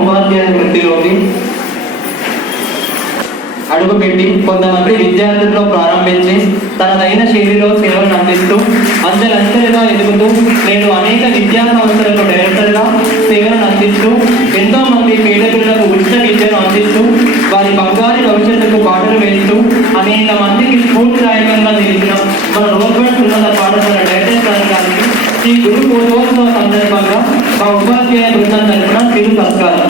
ఉపాధ్యాయ వృత్తిలోకి అడుగుపెట్టి కొంతమంది విద్యార్థుల్లో ప్రారంభించి తనదైన శైలిలో సేవలను అందిస్తూ అంచెలంచెలుగా ఎదుగుతూ నేడు అనేక విద్యా సంస్థలకు డైరెక్టర్గా సేవలను అందిస్తూ ఎంతో మంది పేదలకు ఉచిత విద్యను అందిస్తూ వారి బంగారు భవిష్యత్తుకు పాటలు వేస్తూ అనేక మందికి స్ఫూర్తిదాయకంగా నిలిచిన మన రోడ్బర్ట్ ఉన్నత పాఠశాల డైరెక్టర్ గారికి ఈ గురు పూజోత్సవ సందర్భంగా మా ఉపాధ్యాయ బృందం తరఫున తిరు సత్కారం.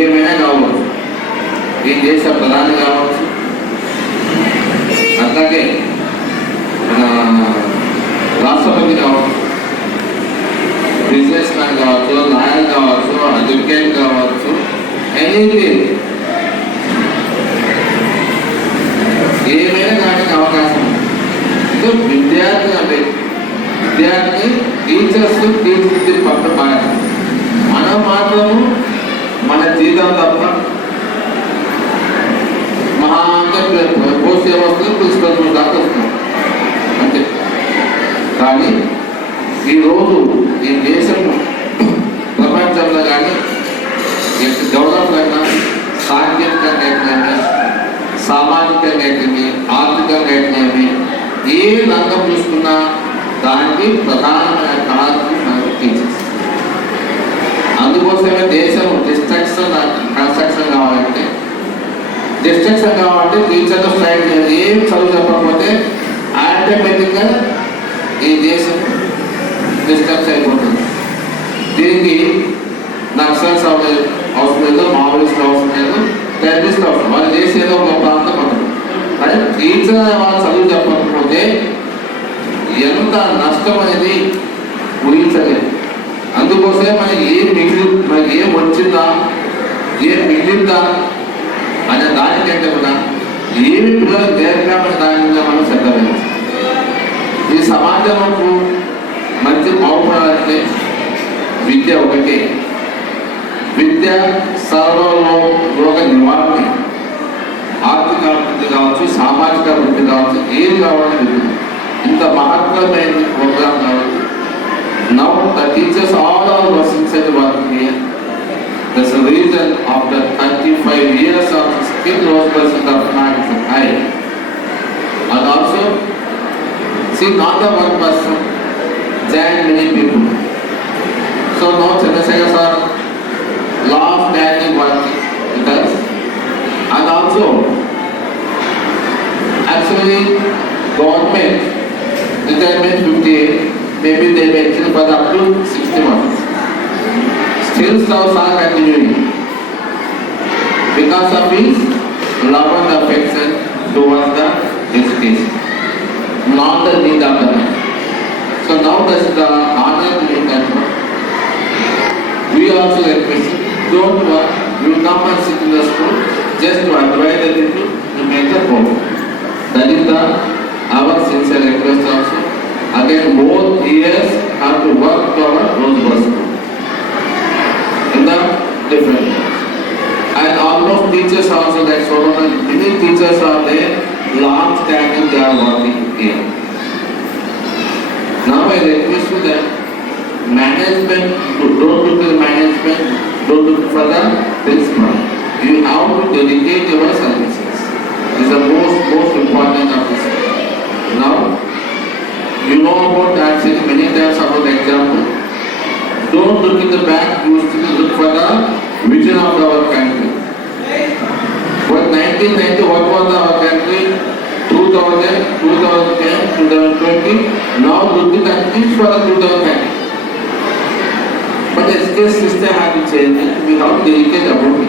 ఏమైనా కావచ్చు, ఈ దేశ ప్రధాని కావచ్చు, అట్లాగే రాష్ట్రపతి కావచ్చు, బిజినెస్ మ్యాన్ కావచ్చు, లాయర్ కావచ్చు, అడ్వకేట్ కావచ్చు, ఎనీథింగ్ ఏమైనా కానీ అవకాశం. విద్యార్థి అంటే విద్యార్థి టీచర్స్ తీర్చిదిద్ది పట్ల బాధ్యత. మనం మాత్రము మన జీతం తప్ప మహా అంటే పోస్ట్ ఏమొస్తుంది, ప్రిన్సిపల్ దాకా వస్తుంది అంతే. కానీ ఈరోజు ఈ దేశం ప్రపంచంలో కానీ డెవలప్మెంట్ సాంకేతికంగా అయితేనేమి, సామాజికంగా అయితేనేమి, ఆర్థికంగా అయితేనేమి, ఏ రంగం చూసుకున్నా దానికి ప్రధానమైన కారణం మనకు టీచర్స్. అందుకోసమే దేశం కన్స్ట్రక్షన్ కావాలంటే టీచర్లు స్ట్రైక్ చేయాలి. ఏం చదువు చెప్పకపోతే ఆటోమేటిక్గా ఈ దేశం డిస్ట్రక్ట్ అయిపోతుంది. దీనికి నక్సల్స్ అవసరం లేదు, మావోయిస్టులు అవసరం లేదు, టెర్రరిస్టులు అవసరం. వాళ్ళు చేసేదో ఒక ప్రాంతం ఉంటుంది. అదే టీచర్ వాళ్ళు చదువు చెప్పకపోతే ఎంత నష్టం అనేది ఊహించలేదు. అందుకోసమే మనకి ఏం వచ్చిందా, ఏం మిగిలిందా అనే దానికంటే కూడా ఏమి పిల్లలు నేర్పామని దాని మీద మనం శ్రద్ధ. ఈ సమాజంకు మంచి బాగుపడాలంటే విద్య ఒకటి. విద్య సర్వలోక నివారణ, ఆర్థిక అభివృద్ధి కావచ్చు, సామాజిక అభివృద్ధి కావచ్చు, ఏది కావాలని విద్య. ఇంత మహత్తరమైన ప్రోగ్రామ్ కావచ్చు. Now the teachers all are working such work here. That's the reason of the 35 years of skilled workers in the Karnataka is high. And also, see, not the one person, join many people. So now Chandrasekhar sir, long standing working with us. And also, actually, government retirement 58. Maybe they may extend for up to 60 months. Still serves are continuing because of his love and affection towards the education, not the need of the man. So now that's the honor we can. We also request, don't work, you come and sit in the school just to advise the people to make the program. That is our sincere request also. Again, both ears have to work toward those persons in the different. And almost teachers also, like so many teachers are there, long standing they are working here. Now I request you that management, don't look at the management, don't look for the principal. You have to dedicate your services. This is the most important of this. Now, you know about that, many times about the example. Don't look in the back, you look for the vision of our country. 1990, what was our country? 2000, 2010, 2020. Now looking at least for the 2010. But the education system has to change. We have to educate about it.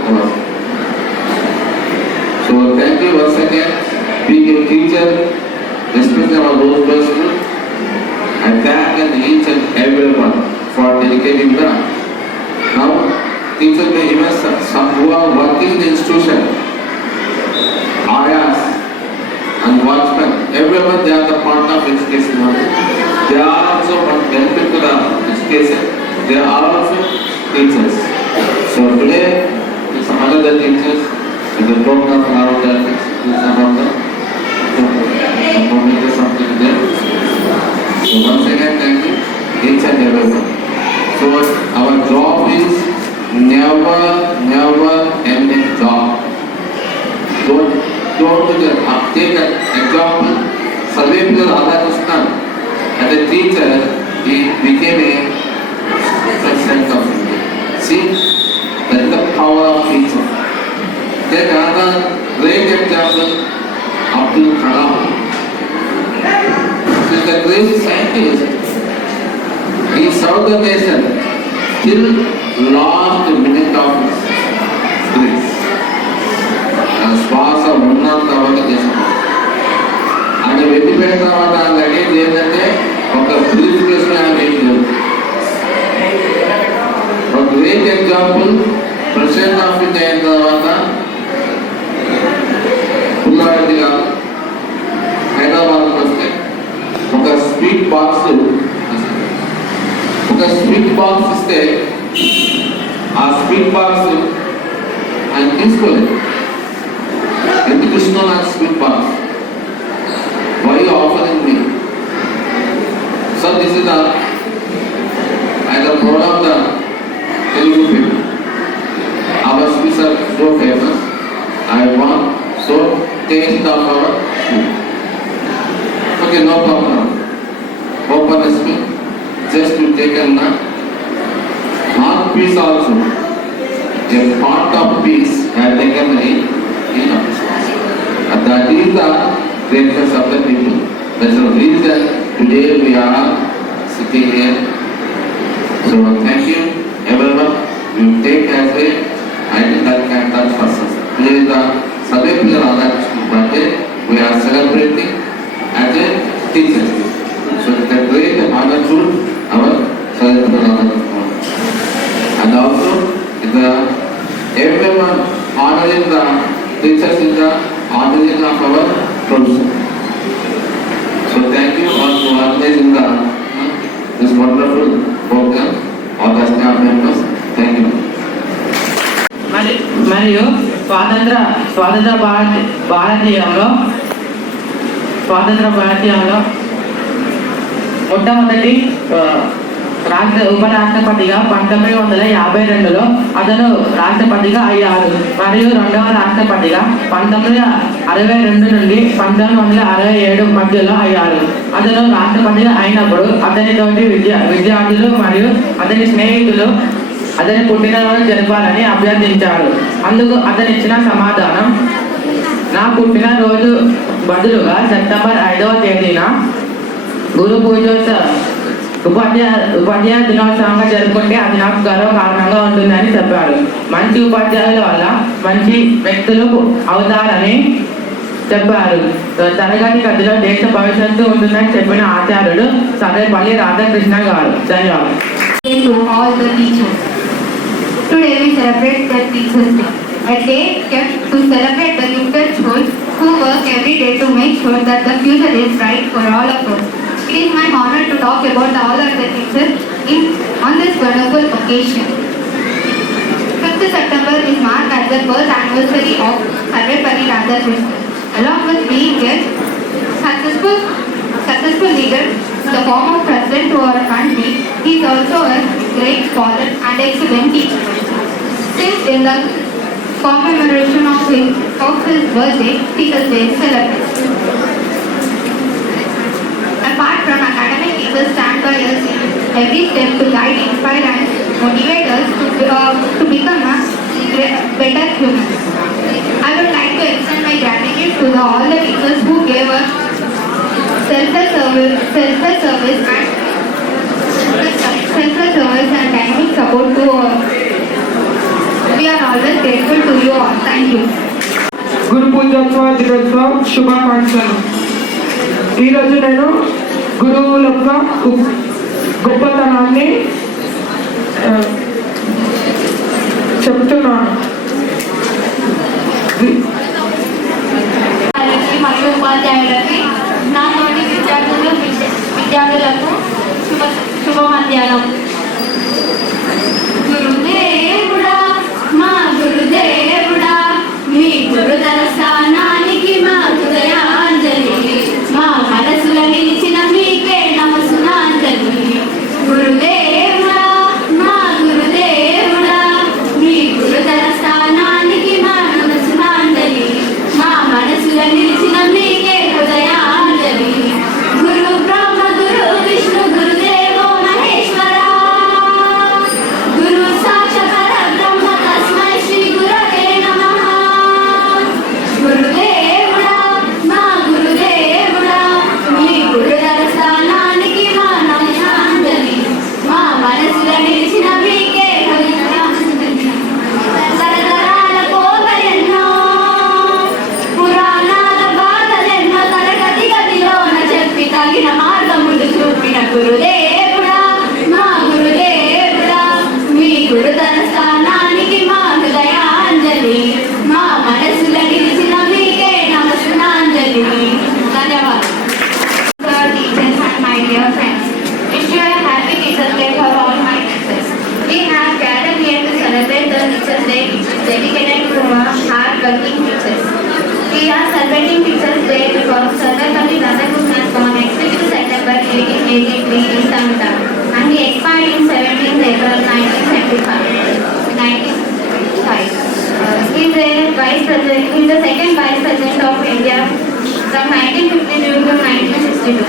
So thank you once again. Being a teacher, especially our those persons, I thank each and everyone for dedicating that. Now, teachers may even some who are working in the institution, ayahs and watchmen, everyone they are the part of education. They are also one benefit to the education. They are also teachers. So today, some other teachers, in the program around that, something there. So once again, thank you, each and everyone. So our job is never ending job. Don't take an example. Survey people Radhakrishnan, as a teacher, he became a president of India. See, that is the power of teaching. Take another great example, Abdul Kalam. He is a great scientist. He served the nation till last minute of his grace. శ్వాస ఉన్నంత వరకు చేశారు. ఆయన వెళ్ళిపోయిన తర్వాత ఆయన అడిగేది ఏంటంటే ఒక బ్రీఫ్ కేసులో ఆయన ఏం లేదు. ఒక great example, president of India అయిన తర్వాత పుల్లారెడ్డి గారు హైదరాబాద్కి వస్తే ఒక స్వీట్ బాక్స్ ఇస్తే ఆ స్వీట్ బాక్స్ ఆయన తీసుకోలేదు. ఎందుకు ఇష్టం నాకు sweet box? Why offering me? So this is the I the proud of the Telugu people. Our sweets are so famous. I want so taste of our food. Okay, no problem. Open this me. Just to take a half piece also, a part of piece and taken in and that is the greatness of the people. That's the reason today we are sitting here. So thank you everyone. We will take as a item that can touch persons. Today is the Survey People Radhakrishnan birthday. We are celebrating as a teacher. So it's a great honor to our Survey People Radhakrishnan. And also the everyone honoring the teachers in the honoring of our profession. So thank you all for organizing this wonderful program. All the staff members, thank you. మరియు స్వాతంత్ర భారతీయంలో మొట్టమొదటి ఉపరాష్ట్రపతిగా 1952లో అతను రాష్ట్రపతిగా అయ్యారు. మరియు రెండవ రాష్ట్రపతిగా 1962 నుండి 1967 మధ్యలో అయ్యారు. అతను రాష్ట్రపతిగా అయినప్పుడు అతనితోటి విద్యార్థులు మరియు అతని స్నేహితులు అతని పుట్టినరోజు జరపాలని అభ్యర్థించారు. అందుకు అతను ఇచ్చిన సమాధానం, నా పుట్టినరోజు బదులుగా సెప్టెంబర్ 5వ తేదీన గురు ఉపాధ్యాయ దినోత్సవంగా జరుపుకుంటే అది నాకు గర్వ కారణంగా ఉంటుందని చెప్పాడు. మంచి ఉపాధ్యాయుల వల్ల మంచి వ్యక్తులు అవుతారని చెప్పారు. తరగతి గదిలో దేశ భవిష్యత్తు ఉంటుందని చెప్పిన ఆచార్యుడు సర్వేపల్లి రాధాకృష్ణ గారు. ధన్యవాదాలు. Today we celebrate the Teachers Day, a day kept to celebrate the gifted souls who work every day to make sure that the future is bright for all of us. It is my honor to talk about all of the teachers on this wonderful occasion. 5th September is marked as the birth anniversary of Sarvepalli Radhakrishnan. Along with being a successful leader, the former president to our country, he is also a great scholar and excellent teacher. Since in the commemoration of his birthday, Teachers Day is celebrated. Apart from academic, teachers stand by us in every step to guide, inspire and motivate us to become a better humans. I would like to extend my all the teachers who gave us selfless service and dynamic support to all. We are always grateful to you all. Thank you. గురు పూజోత్సవ దినోత్సవ శుభాకాంక్షలు. ఈరోజు నేను గురువుల యొక్క గొప్పతనాన్ని చెప్తున్నాను. మరియు ఉపాధ్యాయులకి నా తోటి విద్యార్థులకు శుభ మధ్యాహ్నం. గురుదేవుడా మా గురుదేవుడా మీ గురుతర స్థానానికి మా హృదయాంజలి, మా మనసుల నిలిచిన మీకే నమస్సునాంజలి. గురుదేవుడా మా గురుదేవుడా మీ గురుతర స్థానానికి మా నమస్సునాంజలి, మా మనసుల నిలిచిన మీకే హృదయాంజలి. గురు బ్రహ్మ గురు విష్ణు గురుదేవో మహేశ్వర, గురు సాక్షాత్ పరబ్రహ్మ తస్మై శ్రీ గురవే నమః. గురుదేవుడా మా గురుదేవుడా మీ గురుతర స్థానానికి మా నమస్సునాంజలి, మా మనసుల నిలిచిన మీకే హృదయాంజలి. తరతరాల కోవెలెన్నో పురాణాల బాధలెన్నో తరగతి గదిలోన చెప్పి తగిన మార్గములు చూపిన గురుదేవుడా మా గురుదేవుడా మీ గురుతర స్థానానికి మా హృదయాంజలి, మా మనసుల నిలిచిన మీకే నమస్సునాంజలి. ధన్యవాదాలు. Teachers and my dear friends, wish you a happy Teachers Day for all my teachers. We have gathered here to celebrate the Teachers Day, which is dedicated to our hard-working teachers. We are celebrating Teachers Day because Sarvepalli Radhakrishnan was born on 6th September 1883 in Tamil Nadu, and he expired in 17th April 1905. He is the second Vice President of India from 1952 to 1962.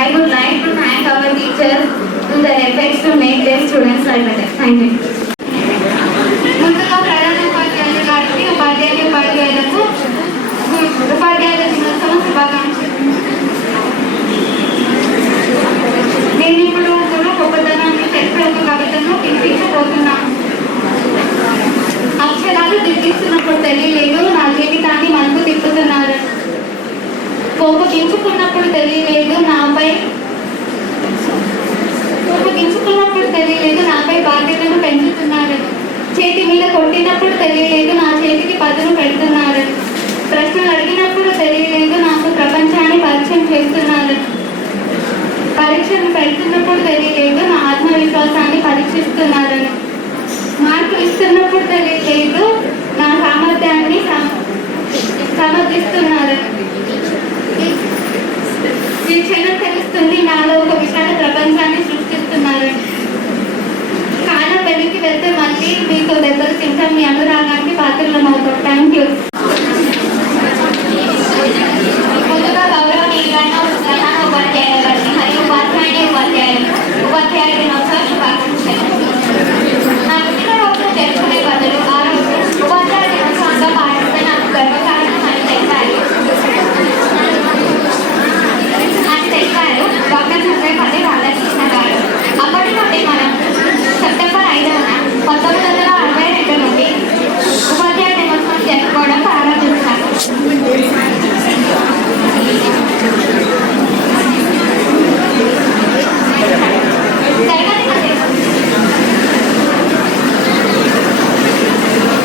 I would like to thank our teachers to their efforts to make their students life better. Thank you. ముందుగా ప్రధాన ఉపాధ్యాయులు గారికి ఉపాధ్యాయులకు ఉపాధ్యాయుల దినోత్సవ శుభాకాంక్షలు. నేను ఇప్పుడు గురు గొప్పతనాన్ని చెప్పే ఒక కవితను వినిపించబోతున్నాను. అక్షరాలు దిద్దిస్తున్నప్పుడు తెలియలేదు నా జీవితాన్ని మలుపు తిప్పుతున్నారు, కోపగించుకున్నప్పుడు తెలియలేదు నాపై బాధ్యతను పెంచుతున్నారు, చేతి మీద కొట్టినప్పుడు తెలియలేదు నా చేతికి పదును పెడుతున్నారు, ప్రశ్నలు అడిగినప్పుడు తెలియలేదు నాకు ప్రపంచాన్ని పరిచయం చేస్తున్నారు, పరీక్షను పెడుతున్నప్పుడు తెలియలేదు నా ఆత్మవిశ్వాసాన్ని పరీక్షిస్తున్నారు, మార్కులు ఇస్తున్నప్పుడు తెలియలేదు నా సామర్థ్యాన్ని సమర్థిస్తున్నారు. ఈ క్షణం తెలుస్తుంది నాలో ఒక విశాల ప్రపంచాన్ని సృష్టిస్తున్నారు. కాలం వెనక్కి వెళ్తే మళ్ళీ మీతో దెబ్బలు తింటాం, మీ అనురాగానికి పాత్రలమవుతాం. Thank you. ముందుగా గౌరవనీయులైన ప్రధాన ఉపాధ్యాయుల గారిని మరియు ఉపాధ్యాయుల దినోత్సవ శుభాకాంక్షలు. నా పుట్టినరోజు జరుపుకునే బదులు ఆ రోజు ఉపాధ్యాయుల దినోత్సవంగా పాటిస్తే నాకు గర్వకారణం అని తెలిపారు డాక్టర్ సర్వేపల్లి రాధాకృష్ణన్ గారు. అప్పటి నుండి మనం సెప్టెంబర్ 5న 1962 నుండి ఉపాధ్యాయ దినోత్సవం జరుపుకోవడం ప్రారంభించారు.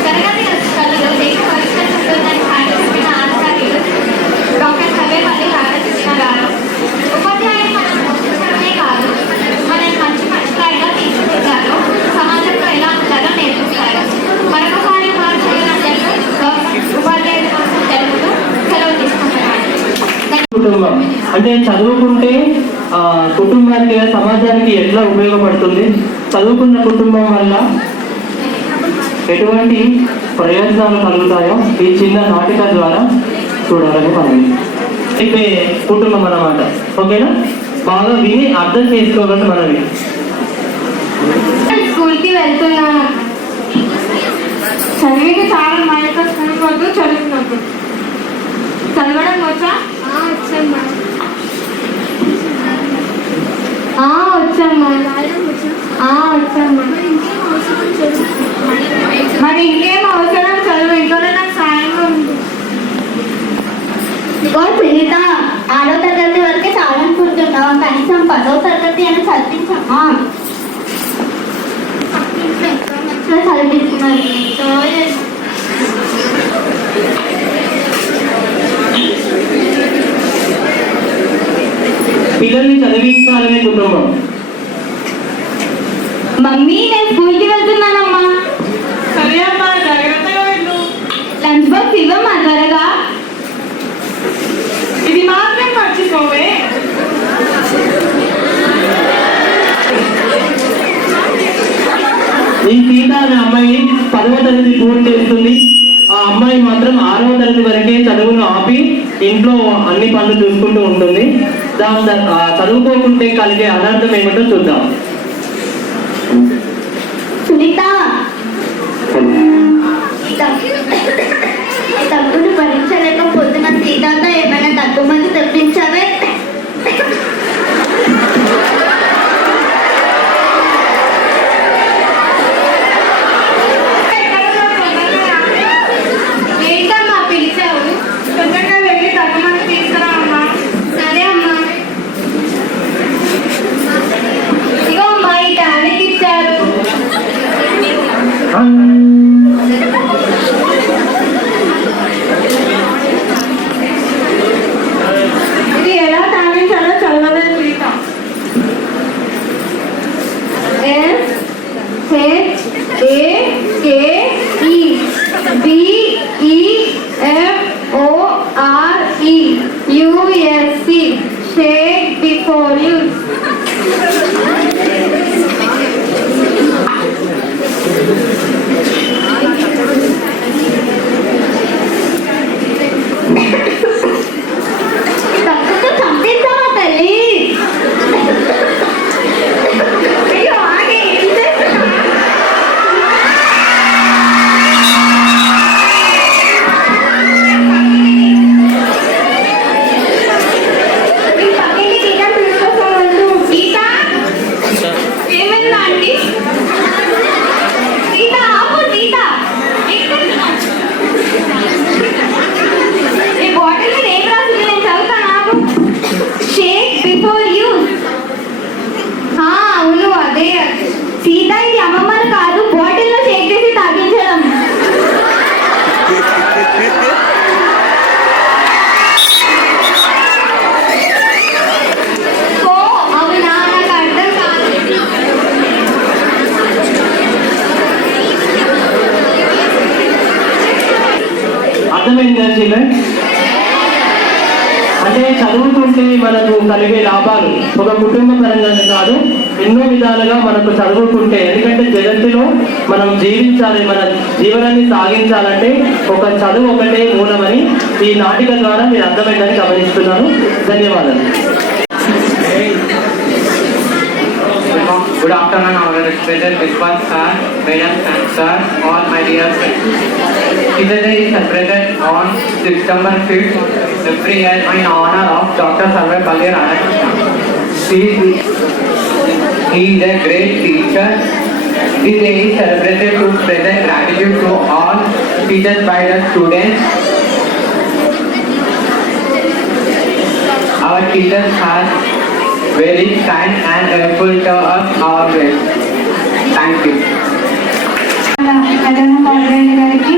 తరగతి గదులలో దేశ పరిస్థితి ఉంటుందని ఆయన చెప్పిన ఆచార్యులు డాక్టర్ సర్వేపల్లి రాధాకృష్ణన్ గారు. ఉపాధ్యాయులు మనం పోషించడమే కాదు, మనల్ని మంచి మనుషులైనా తీసుకుంటారు, సమాజంలో ఎలా ఉండాలో నేర్పిస్తారు. మరొకసారి ఉపాధ్యాయుల కోసం జరుపుతూ సెలవు తీసుకుంటున్నారు. కుటుంబం అంటే చదువుకుంటే కుటుంబానికి సమాజానికి ఎట్లా ఉపయోగపడుతుంది, చదువుకున్న కుటుంబం వల్ల ఎటువంటి ప్రయోజనాలు కలుగుతాయో ఈ చిన్న నాటిక ద్వారా చూడాలని మనం చెప్పే కుటుంబం అన్నమాట. ఓకేనా? బాగా విని అర్థం చేసుకోగలరు మనవి. స్కూల్కి వెళ్తున్నాను. చదివితే చాలా మా యొక్క స్కూల్ వద్దు చదువుతున్నప్పుడు చదవడం వచ్చా? వచ్చమ్మా. వచ్చమ్మా. వచ్చమ్మా. మరి ఇంకేం అవసరం? చదువు. ఇంట్లో నాకు సాయంగా ఉంది. సునీత, 6వ తరగతి వరకే చాలనుకుంటున్నావు. కనీసం 10వ తరగతి అని చదివించమ్మా. చదివిస్తున్నారు. పిల్లల్ని చదివించాలనే కుటుంబం. మమ్మీ, నేను స్కూల్కి వెళ్తున్నానమ్మా. సరే అమ్మా, జాగ్రత్తగా వెళ్ళు. లంచ్ బాక్స్ ఇవ్వమ్మా త్వరగా. ఇది మాత్రం మర్చిపోవే. ఈ సీత అనే అమ్మాయి 10వ తరగతి పూర్తి చేస్తుంది. ఆ అమ్మాయి మాత్రం 6వ తరగతి వరకే చదువును ఆపి ఇంట్లో అన్ని పనులు చూసుకుంటూ ఉంటుంది. చదువుకోకుంటే కలిగే అనర్థం ఏమిటో చూద్దాం. సునీత, తప్పును భరించలేకపోతున్న సీతతో ఏమైనా తక్కువ మంది తెప్పించావే? ఏంటమ్మా పిలిచావు? తొందరగా వెళ్ళి తక్కువ మంది తీసుకురా అమ్మా. సరే అమ్మా. ఇగో అమ్మా, ఈ టానిక్ ఇచ్చారు. ఇది ఎలా తాగించాలో చదవలేదు Sita. SHAKEBEFOREUSE. Shake before use. తక్కువ చంపేస్తావా తల్లి? అయ్యో, ఆగే. ఏం చేస్తున్నా? ఈ పక్కింటి టీచర్ పిలుచుకోవద్దు. సీత, ఏమైందా అండి? సీత, ఆపు. సీత, ఈ బాటిల్ మీద ఏం రాసింది? నేను చదువుతాను, ఆపు. Shake before use. అవును, అదే. సీత, ఇది అమ్మమ్మలు కాదు, బాటిల్లో షేక్ చేసి తాగించడం. ఓ, అవునా, నాకు అర్థం కాదు. అర్థమైందా చిల్డ్రన్? అంటే చదువుకుంటే మనకు కలిగే లాభాలు ఒక కుటుంబ పరంగానే కాదు, ఎన్నో విధాలుగా మనకు చదువుకుంటే, ఎందుకంటే జగత్తులో మనం జీవించాలి, మన జీవనాన్ని సాగించాలంటే ఒక చదువు ఒకటే మూలమని ఈ నాటిక ద్వారా మీరు అర్థమైందని గమనిస్తున్నాను. ధన్యవాదాలు. Good afternoon, our respected principal sir, madam and sir, all my dear friends. Today is celebrated on September 5th every year in honor of Dr. Sarvepalli Radhakrishnan. He is a great teacher. This day is celebrated to present gratitude to all teachers by the students. Our teachers are very kind and helpful to us always. Thank you. ప్రధాన ఉపాధ్యాయులు గారికి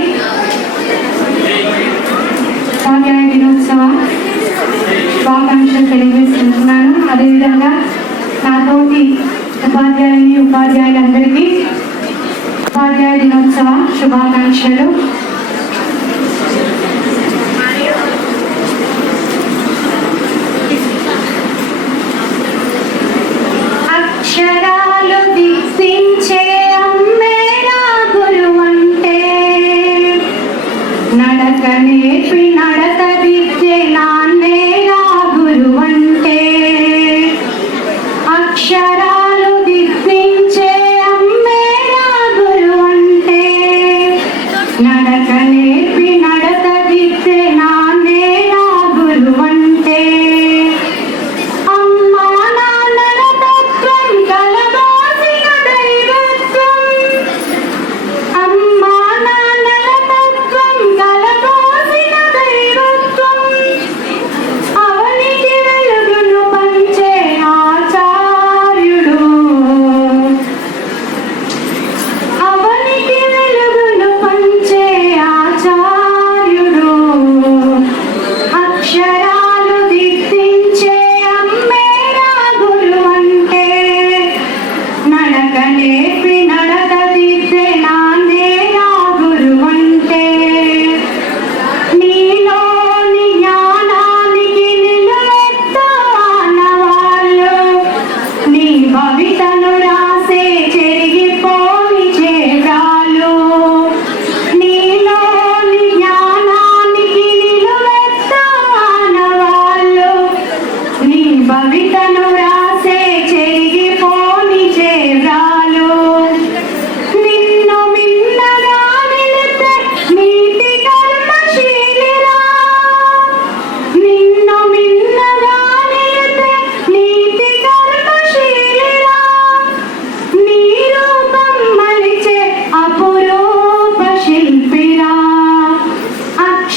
ఉపాధ్యాయ దినోత్సవ శుభాకాంక్షలు తెలియజేస్తున్నాను. అదేవిధంగా నాతోటి ఉపాధ్యాయులందరికీ ఉపాధ్యాయ దినోత్సవ శుభాకాంక్షలు. అక్షరాలు దిక్సించే అమ్మేరా గురువంటే, నడక నేర్పి నడక దిద్దే నాన్నేరా గురువంటే. అక్షరాలు దిక్సించే అమ్మేరా గురువంటే, నడక నేర్పి నడక దిద్దే నాన్నేరా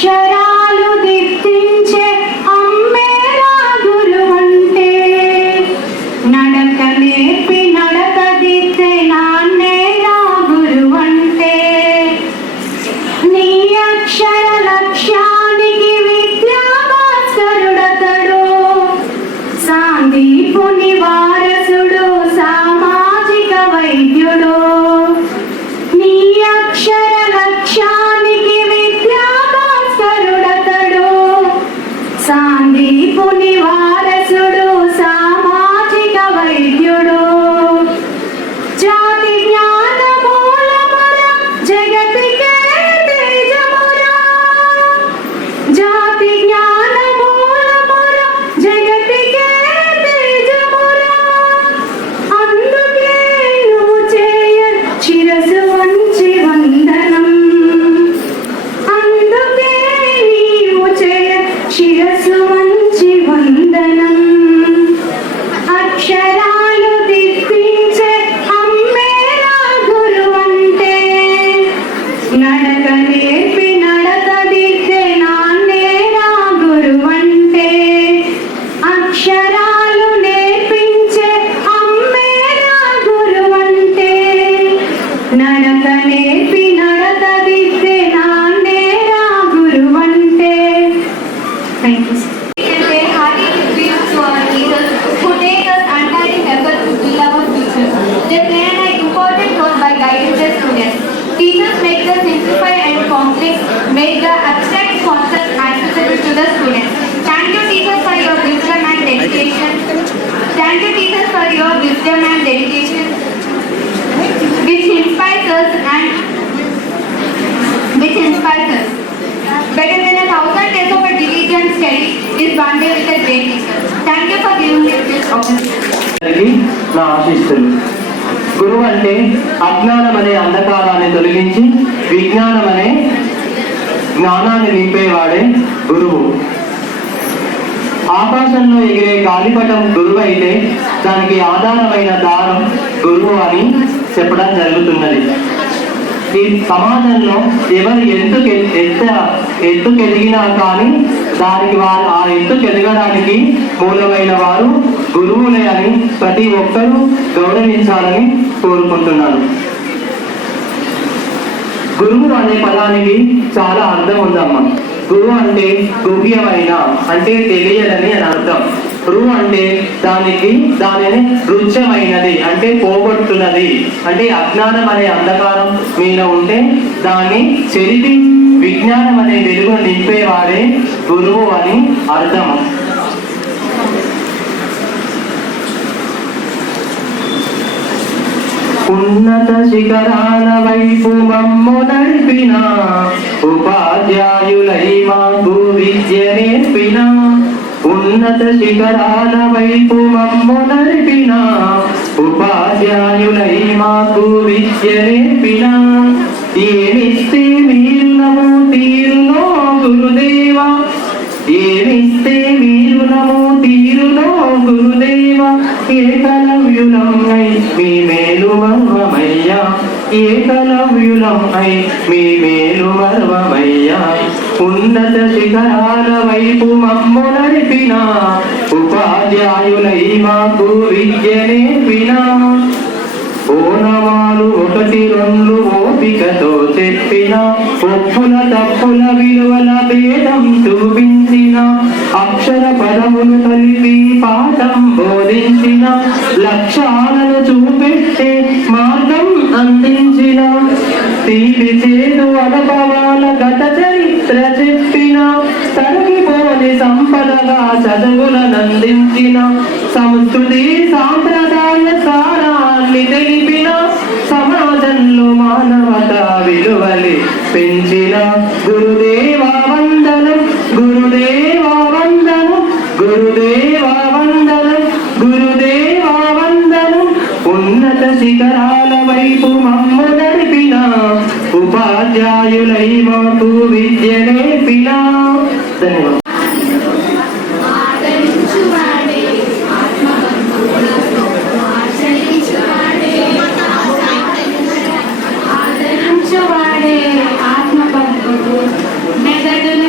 అక్షరాలు దిద్దించే అమ్మేరా గురువంటే, నడక నేర్పి నడక దిద్దే నాన్నేరా గురువంటే, నీ అక్షర లక్ష్యానికి విద్యా భాస్కరుడతడు, సాందీపుని వారసుడు సామాజిక వైద్యుడు. నీ అక్షర లక్ష్యానికి విద్యా భాస్కరుడతడు, సాందీపుని వారసుడు సామాజిక వైద్యుడు. జాతి జ్ఞాన మూలముర జగతికే తేజమురా, జాతి జ్ఞాన మూలముర జగతికే తేజమురా. అందుకే నువ్వు చేయ శిరసు వంచి వందనం, అందుకే నీవు చేయ శిరసు వంచి వందనం. అక్షరాలు దిద్దించే అమ్మేరా గురువంటే, నడక నేర్పి నడక దిద్దే నాన్నేరా గురువంటే, అక్షరాలు నేర్పించే అమ్మేరా గురువంటే, నడక నేర్పి నడక దిద్దే నాన్నేరా గురువంటే. Thank you. A hearty tribute to our leaders who take us untiring effort to build our future. They play an important role by guiding their students. Teachers make the simplified and complex, make the abstract concepts accessible to the students. Thank you, teachers, for your wisdom and dedication. Thank you, teachers, for your wisdom and dedication, which inspires us. Better than 1,000 days of a diligent study is one day with a great teacher. Thank you for giving me this opportunity. నా ఆశీస్సులు. గురువు అంటే అజ్ఞానం అనే అంధకారాన్ని తొలగించి విజ్ఞానం అనే జ్ఞానాన్ని నింపేవాడే గురువు. ఆకాశంలో ఎగిరే గాలిపటం గురువు అయితే దానికి ఆధారమైన దారం గురువు అని చెప్పడం జరుగుతున్నది. ఈ సమాజంలో ఎవరు ఎత్తుకెదిగినా కానీ దానికి వారు ఆ ఎత్తుకెదగడానికి మూలమైన వారు గురువులే అని ప్రతి ఒక్కరూ గౌరవించాలని కోరుకుంటున్నాను. గురువు అనే పదానికి చాలా అర్థం ఉందమ్మా. గురు అంటే గుహ్యమైన అంటే తెలియదని అని అర్థం. రు అంటే దానిని రుచ్యమైనది అంటే పోగొట్టున్నది అంటే అజ్ఞానం అనే అంధకారం మీద ఉంటే దాన్ని చెరిపి విజ్ఞానం అనే వెలుగు నింపేవాడే గురువు అని అర్థం. ఉన్నత శిఖరాల వైపు మమ్ము నడిపిన ఉపాధ్యాయులై మాకు విద్య నేర్పిన, ఉన్నత శిఖరాల వైపు మమ్ము నడిపిన ఉపాధ్యాయులై మాకు విద్య నేర్పిన, ఏమిస్తే మీరునము తీరునో గురుదేవా, ఏమిస్తే మీరునము తీరునో గురుదేవా, ఏకలవ్యులం అయి మీ మేలు మర్వమయ్యా, ఏకలవ్యులం అయి మీ మేలు మర్వమయ్యా. ఉన్నత శిఖరాల వైపు మమ్ము నడిపిన ఉపాధ్యాయులై మాకు విద్య నేర్పిన, ఓనమాలు 1, 2 ఓపికతో చెప్పిన, ఒప్పుల తప్పుల విలువల భేదం చూపించిన, అక్షర పదములు కలిపి పాఠం బోధించిన, లక్ష్యాలను చూపెట్టే మార్గం అందించిన, తీపి చేదు అనుభవాల గత చరిత్ర చెప్పిన, తరగిపోని సంపదగా చదువులనందించిన, సంస్కృతి సాంప్రదాయ సారాన్ని తెలిపిన, సమాజంలో మానవత విలువలి పెంచిన, గురుదేవా వందనం, గురుదేవా వందనం, గురుదేవా వందనం, గురుదేవా వందనం. ఉన్నత శిఖరాల వైపు మమ్ము నడిపిన ఉపాధ్యాయులై మాకు విద్య నేర్పిన. ధన్యవాదాలు. ఆత్మబంధుడు మెదడును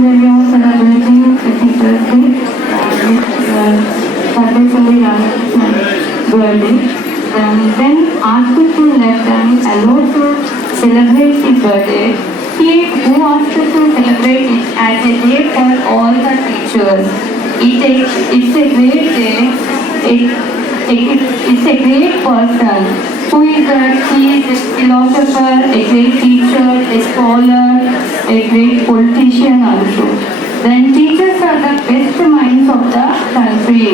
Today we are celebrating the Teachers' Day. Survepalli Radhakrishnan birthday. Then asked to let them allow to celebrate his birthday. He who asked to celebrate it as a day for all the teachers. It's a great day. It's a great person. Who is that? He is a philosopher, a great teacher, a scholar, a great politician also. Then teachers are the best minds of the country.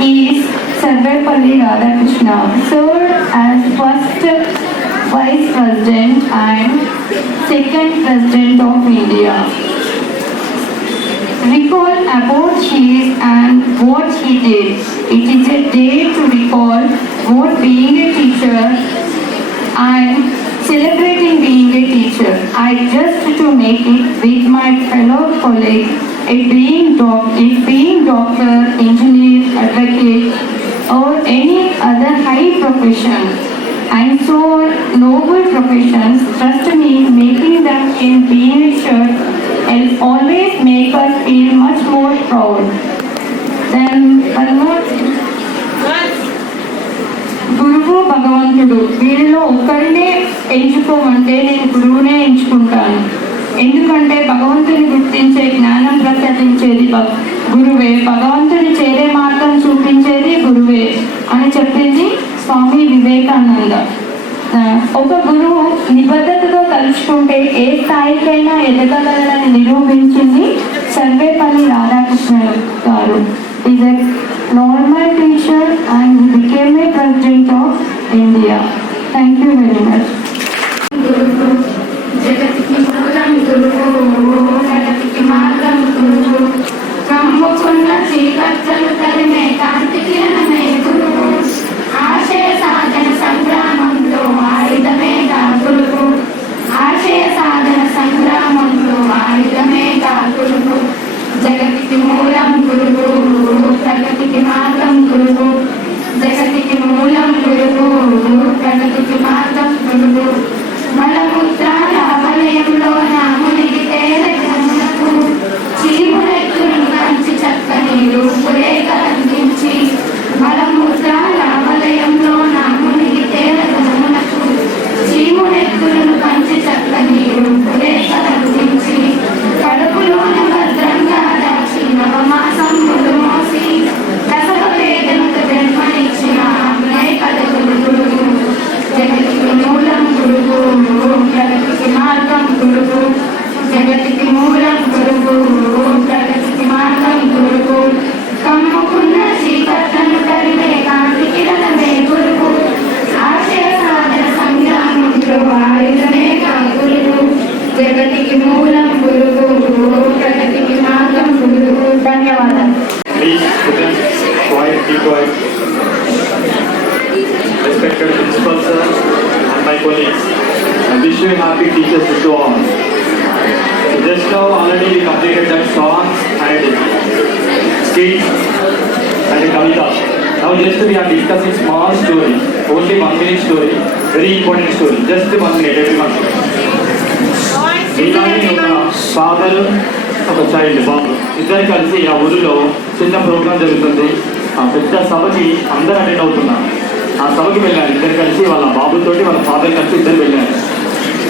He is Sarvepalli Radhakrishnan, served as first Vice President and second President of India. Recall about his and what he did. It is a day to recall what being a teacher and celebrating being a teacher. I just to make it with my fellow colleagues, it being doctor, engineer, advocate, or any other high profession, and so noble professions, trust me, making them in being a shirt will always make us feel much more proud. Then one more. గురువు భగవంతుడు వీరిలో ఒక్కరినే ఎంచుకోమంటే నేను గురువునే ఎంచుకుంటాను. ఎందుకంటే భగవంతుని గుర్తించే జ్ఞానం ప్రసాదించేది గురువే, భగవంతుని చేరే మార్గం చూపించేది గురువే అని చెప్పింది స్వామి వివేకానంద. ఒక గురువు నిబద్ధతతో తలుచుకుంటే ఏ స్థాయికైనా ఎదగగలరని నిరూపించింది సర్వేపల్లి రాధాకృష్ణ గారు. Is a normal teacher and became a president of India. Thank you very much. జగతికి మూలం గురువు, జగతికి మార్గం గురువు, కమ్ముకున్న చీకట్లను తరిమే కాంతి కిరణమే గురువు, ఆశయ సాధన సంగ్రామంలో ఆయుధమేగా గురువు, ఆశయ సాధన సంగ్రామంలో ఆయుధమేగా గురువు. జగతికి మూలం గురువు, ప్రగతికి మార్గం గురువు, జగతికి మూలం గురువు, ప్రగతికి మార్గం గురువు. మలమూత్రాల వలయంలో నామునికి తేలకు చీమునెత్తును కంచి చక్కని రూపురేఖ అందించి, మలమూత్రాల వలయంలో నామునికి తేలకు చీమునెత్తులను కంచి చక్కని రూపురేఖ అందించి, కడుపులోన భద్రంగా దాచి నవమాసం మోసి ప్రసవ వేదనకు జన్మనిచ్చిన అమ్మాయి గురువు. జగతికి మూలం గురువు, ప్రగతికి మార్గం గురువు, జగతికి మూలం గురువు, ప్రగతికి మార్గం గురువు. కమ్ముకున్న చీకట్లను తరిమే కాంతి కిరణమే గురువు, ఆశయ సాధన సంగ్రామంలో ఆయుధమేగా గురువు. జగతికి మూలం గురువు, ప్రగతికి మార్గం గురువు. ధన్యవాదాలు. Please present quiet, be quiet. Respected principal sir and my colleagues, I wish you a happy Teachers Day to all. So just now already we completed that song and skit and kavita. Now just we are discussing small story, only 1 minute story, very important story. Just 1 minute, everyone. ఇలాగే ఒక father ఒక child బాబు ఇద్దరు కలిసి ఆ ఊరిలో చిన్న programme జరుగుతుంది. ఆ పెద్ద సభకి అందరూ అటెండ్ అవుతున్నారు. ఆ సభకి వెళ్ళారు ఇద్దరు కలిసి, వాళ్ళ బాబుతోటి వాళ్ళ ఫాదర్ కలిసి ఇద్దరు వెళ్ళారు.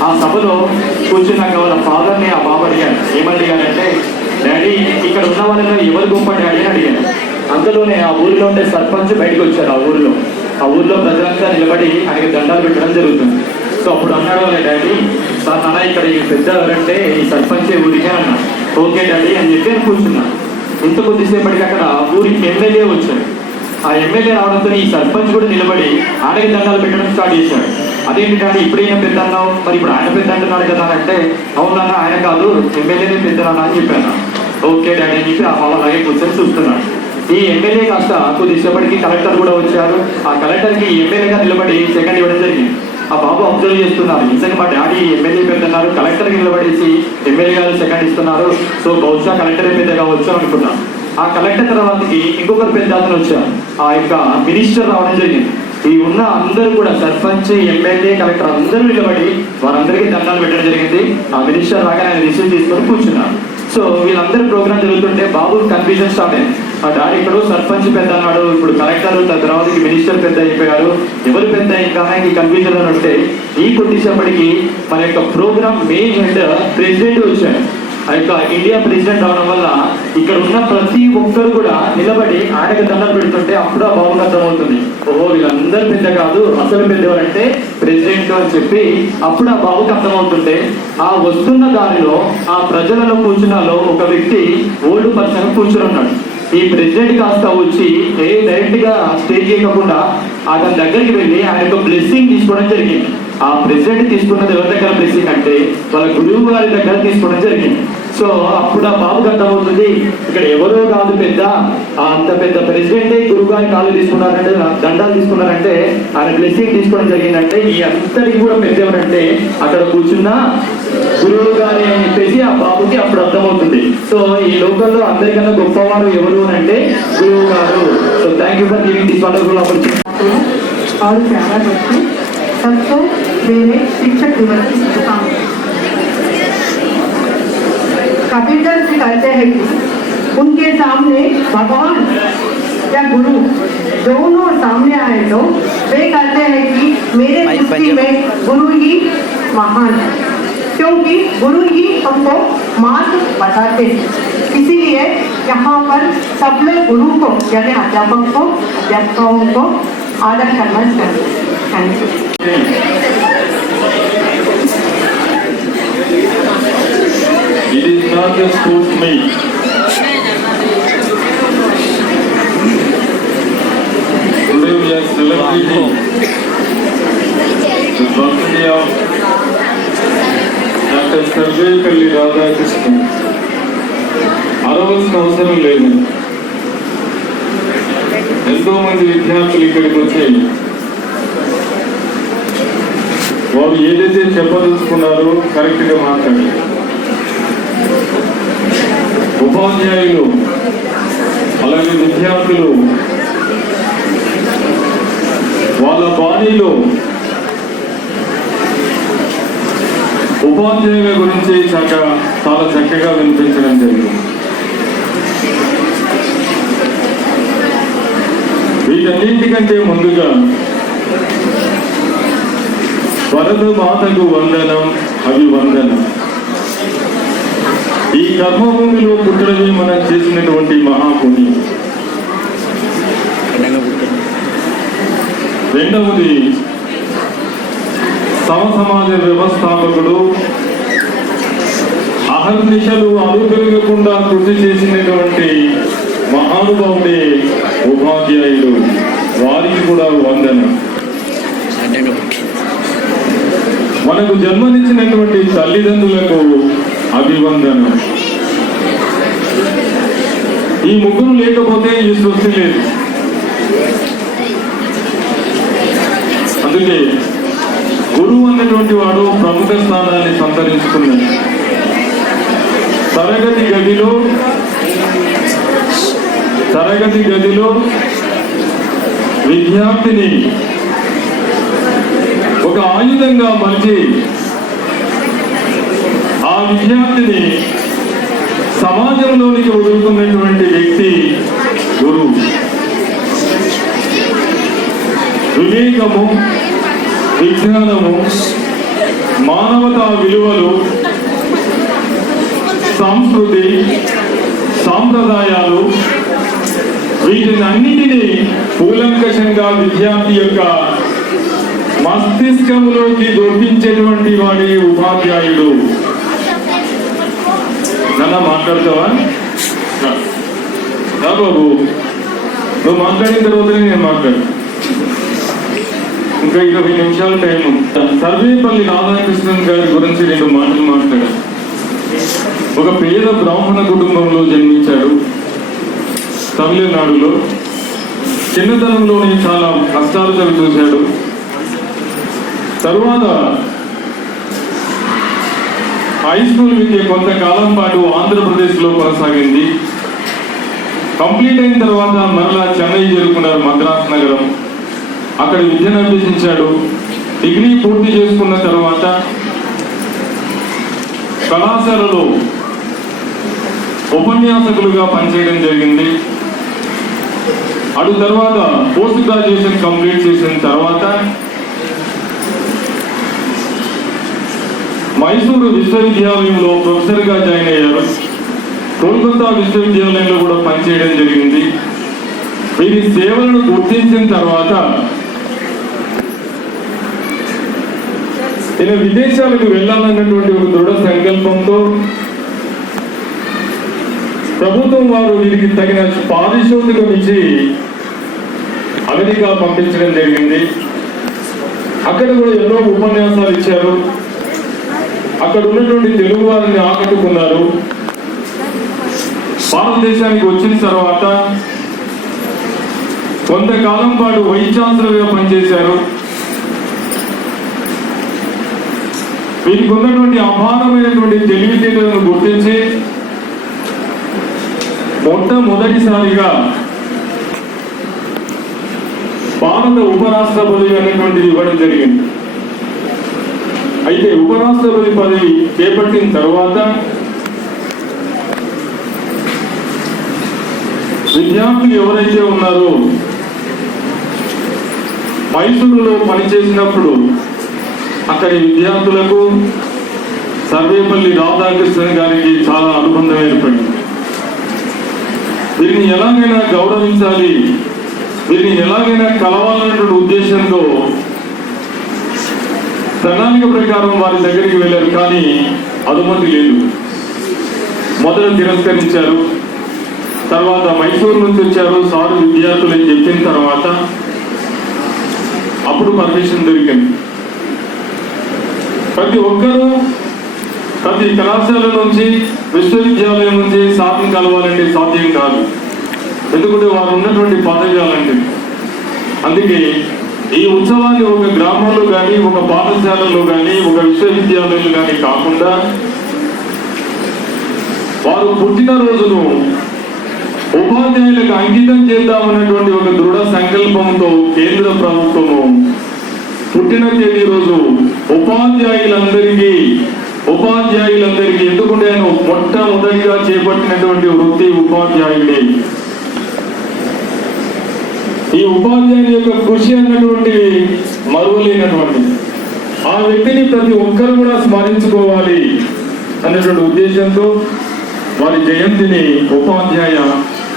ఆ సభలో కూర్చున్నాక వాళ్ళ ఫాదర్ని ఆ బాబు అడిగారు. ఏమని అడిగారంటే, డాడీ ఇక్కడ ఉన్న వాళ్ళలో ఎవరు గొప్ప డాడీ అని అడిగారు. అందులోనే ఆ ఊరిలో ఉండే సర్పంచ్ బయటకు వచ్చారు. ఆ ఊరిలో ప్రజలంతా నిలబడి ఆయనకి దండాలు పెట్టడం జరుగుతుంది. సో అప్పుడు అన్నాడు వాళ్ళ డాడీ, సార్ నాన్న ఇక్కడ ఈ పెద్ద ఎవరంటే ఈ సర్పంచే ఊరికే అన్నా. ఓకే డాడీ అని చెప్పి నేను కూర్చున్నాను. ఇంత కొద్దిసేపటికి అక్కడ ఊరికి ఎమ్మెల్యే వచ్చాడు. ఆ ఎమ్మెల్యే రావడంతో ఈ సర్పంచ్ కూడా నిలబడి ఆయనకి దండాలు పెట్టడం స్టార్ట్ చేశాడు. అదేంటి డాడీ ఇప్పుడు ఈయన పెద్ద అన్నావు, మరి ఇప్పుడు ఆయన పెద్ద అంటున్నాడు కదా అంటే, అవునన్నా ఆయన కాదు ఎమ్మెల్యేనే పెద్దనా అని చెప్పాను. ఓకే డాడీ అని చెప్పి ఆ బాబు అలాగే కూర్చొని చూస్తున్నాడు. ఈ ఎమ్మెల్యే కాస్త కొద్దిసేపటికి కలెక్టర్ కూడా వచ్చారు. ఆ కలెక్టర్కి ఎమ్మెల్యేగా నిలబడి సెకండ్ ఇవ్వడం జరిగింది. ఆ బాబు అబ్జర్వ్ చేస్తున్నారు, నిజంగా మా డాడీ ఎమ్మెల్యే పెద్దన్నారు, కలెక్టర్కి నిలబడేసి ఎమ్మెల్యే గారు సెకండ్ ఇస్తున్నారు, సో బహుశా కలెక్టరే పెద్ద కావచ్చు అనుకున్నాను. ఆ కలెక్టర్ తర్వాతకి ఇంకొకరు పెద్ద అతను వచ్చారు. ఆ యొక్క మినిస్టర్ రావడం జరిగింది. ఈ ఉన్న అందరూ కూడా సర్పంచ్, ఎమ్మెల్యే, కలెక్టర్ అందరూ నిలబడి వారందరికీ దండాలు పెట్టడం జరిగింది. ఆ మినిస్టర్ రాగా ఆయన రిసీవ్ తీసుకొని కూర్చున్నారు. సో వీళ్ళందరూ ప్రోగ్రామ్ జరుగుతుంటే బాబు కన్ఫ్యూజన్ స్టార్ట్ అయింది. ఆ డాడీ ఇక్కడ సర్పంచ్ పెద్ద అన్నాడు, ఇప్పుడు కలెక్టర్, తర్వాత మినిస్టర్ పెద్ద అయిపోయారు, ఎవరు పెద్ద ఇంకా ఈ కన్ఫ్యూజన్ అని ఉంటే ఈ కొద్దిసేపటికి మన యొక్క ప్రోగ్రామ్ మెయిన్ హెడ్ ప్రెసిడెంట్ వచ్చాడు. ఆ యొక్క ఇండియా ప్రెసిడెంట్ అవడం వల్ల ఇక్కడ ఉన్న ప్రతి ఒక్కరు కూడా నిలబడి ఆయనకు దండం పెడుతుంటే అప్పుడు ఆ బాబుకి అర్థమవుతుంది, ఓహో వీళ్ళందరూ పెద్ద కాదు, అసలు పెద్దవారంటే ప్రెసిడెంట్ అని చెప్పి అప్పుడు ఆ బాబుకి అర్థమవుతుంటే ఆ వస్తున్న దారిలో ఆ ప్రజలలో కూర్చున్నాలో ఒక వ్యక్తి ఓల్డ్ పర్సన్ కూర్చుని ఉన్నాడు. ఈ ప్రెసిడెంట్ కాస్త వచ్చి డైరెక్ట్ గా స్టేజ్ చేయకుండా అతని దగ్గరికి వెళ్ళి ఆయన యొక్క బ్లెస్సింగ్ తీసుకోవడం జరిగింది. ఆ ప్రెసిడెంట్ తీసుకున్నది ఎవరి దగ్గర బ్లెస్సింగ్ అంటే వాళ్ళ గురువు గారి దగ్గర తీసుకోవడం జరిగింది. సో అప్పుడు ఆ బాబుకి అర్థమవుతుంది, ఇక్కడ ఎవరో కాదు పెద్ద, అంత పెద్ద ప్రెసిడెంటే గురువు గారి కాళ్ళు తీసుకున్నారంటే, దండాలు తీసుకున్నారంటే, ఆయన బ్లెస్సింగ్ తీసుకోవడం జరిగిందంటే ఈ అంతటికి కూడా పెద్ద ఎవరంటే అక్కడ కూర్చున్న గురువు గారి అని చెప్పేసి ఆ బాబుకి అప్పుడు అర్థమవుతుంది. సో ఈ లోకంలో అందరికన్నా గొప్పవాడు ఎవరు అని అంటే గురువు గారు. So thank you for giving this wonderful opportunity. और प्यारा बच्चे सबको मेरे शिक्षक दिवस की शुभकामनाएं। कबीरदास जी कहते हैं कि उनके सामने भगवान या गुरु दोनों सामने आए तो वे कहते हैं कि मेरे दृष्टि में गुरु ही महान है, क्योंकि गुरु ही हमको मार्ग बताते हैं। इसीलिए यहाँ पर सब लोग गुरु को यानी अध्यापक को, अध्यापकों को आदर करना चाहिए। Thank you. It is not just for me. Today we are celebrating the birthday of Dr. Sarvepalli Radhakrishnan. అరవలసిన అవసరం లేదు. ఎంతో మంది విద్యార్థులు ఇక్కడికి వచ్చి వారు ఏదైతే చెప్పదలుచుకున్నారో కరెక్ట్ గా మాట్లాడారు. ఉపాధ్యాయులు అలాగే విద్యార్థులు వాళ్ళ బాణీలో ఉపాధ్యాయుల గురించి చాలా చక్కగా వినిపించడం జరిగింది. వీటన్నింటికంటే ముందుగా వరద మాతకు వందనం, అభివందనం. ఈ కర్మభూమిలో పుట్టడమే మనం చేసినటువంటి మహాపుణ్యం. రెండవది సమసమాజ వ్యవస్థాపకుడు అహర్నిశలు అనుపెరగకుండా కృషి చేసినటువంటి మహానుభావుడే ఉపాధ్యాయుడు. వారికి కూడా వందనం. మనకు జన్మనిచ్చినటువంటి తల్లిదండ్రులకు అభివందనం. ఈ ముగ్గురు లేకపోతే ఈ సృష్టి లేదు. అందుకే గురువు అన్నటువంటి వాడు ప్రముఖ స్థానాన్ని సంతరించుకున్నాడు. తరగతి గదిలో విద్యార్థిని ఒక ఆయుధంగా మలిచి ఆ విద్యార్థిని సమాజంలోనికి వదులుతున్నటువంటి వ్యక్తి గురువు. వివేకము, విజ్ఞానము, మానవతా విలువలు, సంస్కృతి, సాంప్రదాయాలు వీటిని అన్నిటినీ కూలంకషంగా విద్యార్థి యొక్క మస్తిష్కంలోకి దొరికించేటువంటి వాడి ఉపాధ్యాయుడు. నన్ను మాట్లాడతావా బాబు? నువ్వు మాట్లాడిన తర్వాతనే నేను మాట్లాడు. ఇంకా 20 నిమిషాల టైం. సర్వేపల్లి రాధాకృష్ణన్ గారి గురించి 2 మాటలు మాట్లాడారు. ఒక పేద బ్రాహ్మణ కుటుంబంలో జన్మించాడు తమిళనాడులో. చిన్నతనంలోనే చాలా కష్టాలు చవి చూశాడు. తరువాత హై స్కూల్ విద్య కొంతకాలం పాటు ఆంధ్రప్రదేశ్లో కొనసాగింది. కంప్లీట్ అయిన తర్వాత మరలా చెన్నై చేరుకున్నారు, మద్రాస్ నగరం. అక్కడ విద్యను అభ్యసించాడు. డిగ్రీ పూర్తి చేసుకున్న తర్వాత కళాశాలలో ఉపన్యాసకులుగా పనిచేయడం జరిగింది. అటు తర్వాత పోస్ట్ గ్రాడ్యుయేషన్ కంప్లీట్ చేసిన తర్వాత మైసూరు విశ్వవిద్యాలయంలో ప్రొఫెసర్గా జాయిన్ అయ్యారు. కోల్కతా విశ్వవిద్యాలయంలో కూడా పనిచేయడం జరిగింది. వీరి సేవలను గుర్తించిన తర్వాత ఈయన విదేశాలకు వెళ్ళాలన్నటువంటి ఒక దృఢ సంకల్పంతో ప్రభుత్వం వారు వీరికి తగిన పారితోషికం ఇచ్చి అమెరికా పంపించడం జరిగింది. అక్కడ కూడా ఎన్నో ఉపన్యాసాలు ఇచ్చారు. అక్కడ ఉన్నటువంటి తెలుగు వారిని ఆకట్టుకున్నారు. భారతదేశానికి వచ్చిన తర్వాత కొంతకాలం పాటు వైస్ ఛాన్సలర్గా పనిచేశారు. వీరికి ఉన్నటువంటి అపారమైనటువంటి తెలివితేటలను గుర్తించి మొట్టమొదటిసారిగా భారత ఉపరాష్ట్రపతి అనేటువంటిది ఇవ్వడం జరిగింది. అయితే ఉపరాష్ట్రపతి పదవి చేపట్టిన తర్వాత విద్యార్థులు ఎవరైతే ఉన్నారో మైసూరులో పనిచేసినప్పుడు అక్కడి విద్యార్థులకు సర్వేపల్లి రాధాకృష్ణన్ గారికి చాలా అనుబంధం ఏర్పడింది. వీరిని ఎలాగైనా గౌరవించాలి, వీరిని ఎలాగైనా కలవాలన్నటువంటి ఉద్దేశంతో ప్రణాళిక ప్రకారం వారి దగ్గరికి వెళ్ళారు. కానీ అనుమతి లేదు. మొదట తిరస్కరించారు. తర్వాత మైసూరు నుంచి వచ్చారు సారు విద్యార్థులు అని చెప్పిన తర్వాత అప్పుడు పర్మిషన్ దొరికింది. ప్రతి ఒక్కరూ ప్రతి కళాశాల నుంచి విశ్వవిద్యాలయం నుంచి సార్ని కలవాలంటే సాధ్యం కాదు. ఎందుకంటే వారు ఉన్నటువంటి పదవి అలాంటిది. అందుకే ఈ ఉత్సవాన్ని ఒక గ్రామంలో కానీ, ఒక పాఠశాలలో కానీ, ఒక విశ్వవిద్యాలయంలో కానీ కాకుండా వారు పుట్టినరోజును ఉపాధ్యాయులకు అంకితం చేద్దామన్నటువంటి ఒక దృఢ సంకల్పంతో కేంద్ర ప్రభుత్వము పుట్టిన తేదీ రోజు ఉపాధ్యాయులందరికీ ఎందుకంటే ఆయన మొట్టమొదటిగా చేపట్టినటువంటి వృత్తి ఉపాధ్యాయుడే. ఈ ఉపాధ్యాయుని యొక్క కృషి అన్నటువంటి మరువలేనటువంటి ఆ వ్యక్తిని ప్రతి ఒక్కరు కూడా స్మరించుకోవాలి అన్నటువంటి ఉద్దేశంతో వారి జయంతిని ఉపాధ్యాయ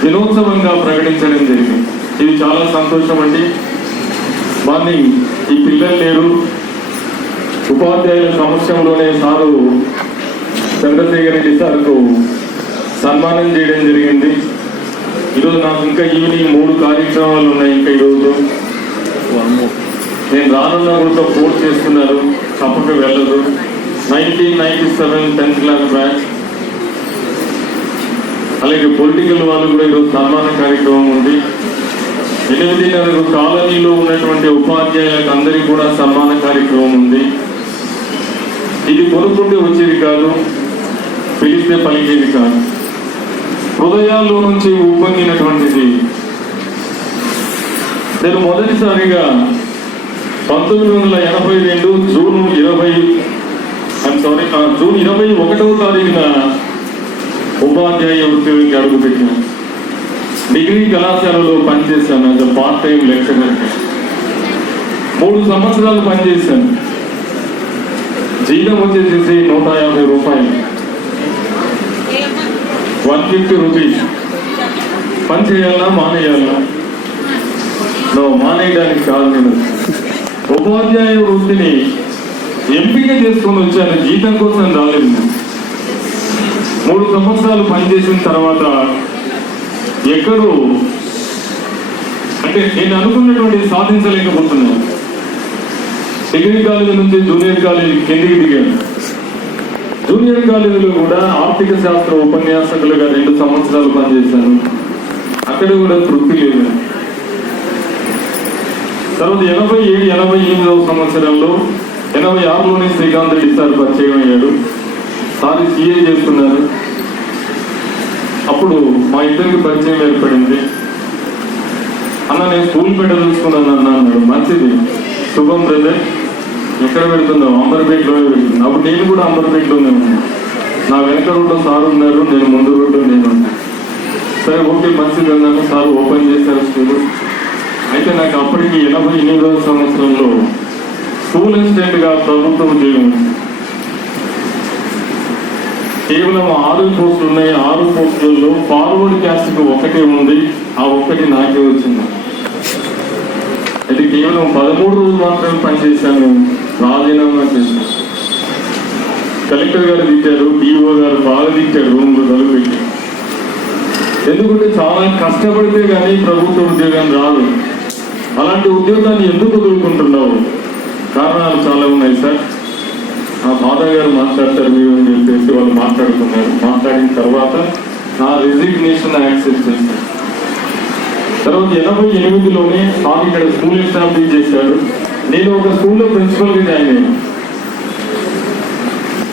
దినోత్సవంగా ప్రకటించడం జరిగింది. ఇది చాలా సంతోషం అండి. మార్నింగ్ ఈ పిల్లలు లేరు, ఉపాధ్యాయుల సమక్షంలోనే సారు చంద్రశేఖర్ రెడ్డి సార్కు సన్మానం చేయడం జరిగింది. ఈరోజు నాకు ఇంకా ఈవినింగ్ 3 కార్యక్రమాలు ఉన్నాయి. ఇంకా ఈరోజు నేను రానున్నా కూడా పోస్ట్ చేస్తున్నారు, తప్పక వెళ్ళదు. 1997 10th క్లాస్ బ్యాచ్, అలాగే పొలిటికల్ వాళ్ళు కూడా ఈరోజు సన్మాన కార్యక్రమం ఉంది. 8:30 కాలనీలో ఉన్నటువంటి ఉపాధ్యాయులకు అందరికీ కూడా సన్మాన కార్యక్రమం ఉంది. ఇది కొనుక్కుంటే వచ్చేది కాదు, పిలిస్తే పలికేది కాదు, హృదయాల్లో నుంచి ఉప్పొంగినటువంటిది. నేను మొదటిసారిగా 1982 జూన్ 21వ తారీఖున ఉపాధ్యాయ వృత్తికి అడుగుపెట్టాను. డిగ్రీ కళాశాలలో పనిచేశాను. అది పార్ట్ టైం లెక్చరర్. 3 సంవత్సరాలు పనిచేశాను. జీతం వచ్చేసేసి 150 రూపాయలు, 150 రూపీస్. పని చేయాలా మానేయాలా? మానేయడానికి కాదు. నేను ఉపాధ్యాయ వృత్తిని ఎంపిక చేసుకొని వచ్చాను, జీతం కోసం రాలేదు. 3 సంవత్సరాలు పనిచేసిన తర్వాత ఎక్కడో అంటే నేను అనుకున్నటువంటి సాధించలేకపోతున్నాను. డిగ్రీ కాలేజీ నుంచి జూనియర్ కాలేజీ కిందికి దిగాను. జూనియర్ కాలేజీలో కూడా ఆర్థిక శాస్త్ర ఉపన్యాసకులుగా 2 సంవత్సరాలు పనిచేశాను. అక్కడ కూడా తృప్తి లేదు. తర్వాత 87-88వ సంవత్సరంలో 86లోనే శ్రీకాంత్ రెడ్డి సార్ పరిచయం అయ్యాడు. సార్ సిఏ చేస్తున్నారు. అప్పుడు మా ఇద్దరికి పరిచయం ఏర్పడింది. అన్న నేను స్కూల్ పెట్టదలుచుకున్నాను అన్నాడు. మంచిది, శుభం బ్రదర్. ఎక్కడ పెడుతున్నావు? అంబర్పేటలోనే పెడుతున్నాను. అప్పుడు నేను కూడా అంబర్పేటలోనే ఉన్నాను. నా వెనక రోడ్లో సార్ ఉన్నారు, నేను ముందు రోడ్లో నేను ఉన్నాను. సరే ఓకే మంచిది అన్నాను. సార్ ఓపెన్ చేశారు స్కూల్. అయితే నాకు అప్పటికి 88వ సంవత్సరంలో స్కూల్ అసిస్టెంట్గా ప్రభుత్వ ఉద్యోగం ఉంది. కేవలం 6 పోస్టులు ఉన్నాయి. 6 పోస్టులలో ఫార్వర్డ్ క్యాస్ట్కి ఒకటే ఉంది. ఆ ఒక్కటి నాకే వచ్చింది. అయితే కేవలం 13 రోజులు మాత్రమే పనిచేశాను, రాజీనామా చేశాను. కలెక్టర్ గారు తిట్టారు, డిఓ గారు బాగా తిట్టారు రూమ్లో తలుపెట్టి. ఎందుకంటే చాలా కష్టపడితే కానీ ప్రభుత్వ ఉద్యోగం రాదు. అలాంటి ఉద్యోగాన్ని ఎందుకు వదులుకుంటున్నావు? కారణాలు చాలా ఉన్నాయి సార్. ఆ ఫాదర్ గారు మాట్లాడతారు మీరు అని చెప్పేసి వాళ్ళు మాట్లాడుతున్నారు. మాట్లాడిన తర్వాత నా రిజిగ్నేషన్ యాక్సెప్ట్ చేశాను. తర్వాత 88లోనే నాకు ఇక్కడ స్కూల్ ఎస్టాబ్లిష్ చేశాడు. నేను ఒక స్కూల్లో ప్రిన్సిపల్గా జాయిన్ అయ్యాను.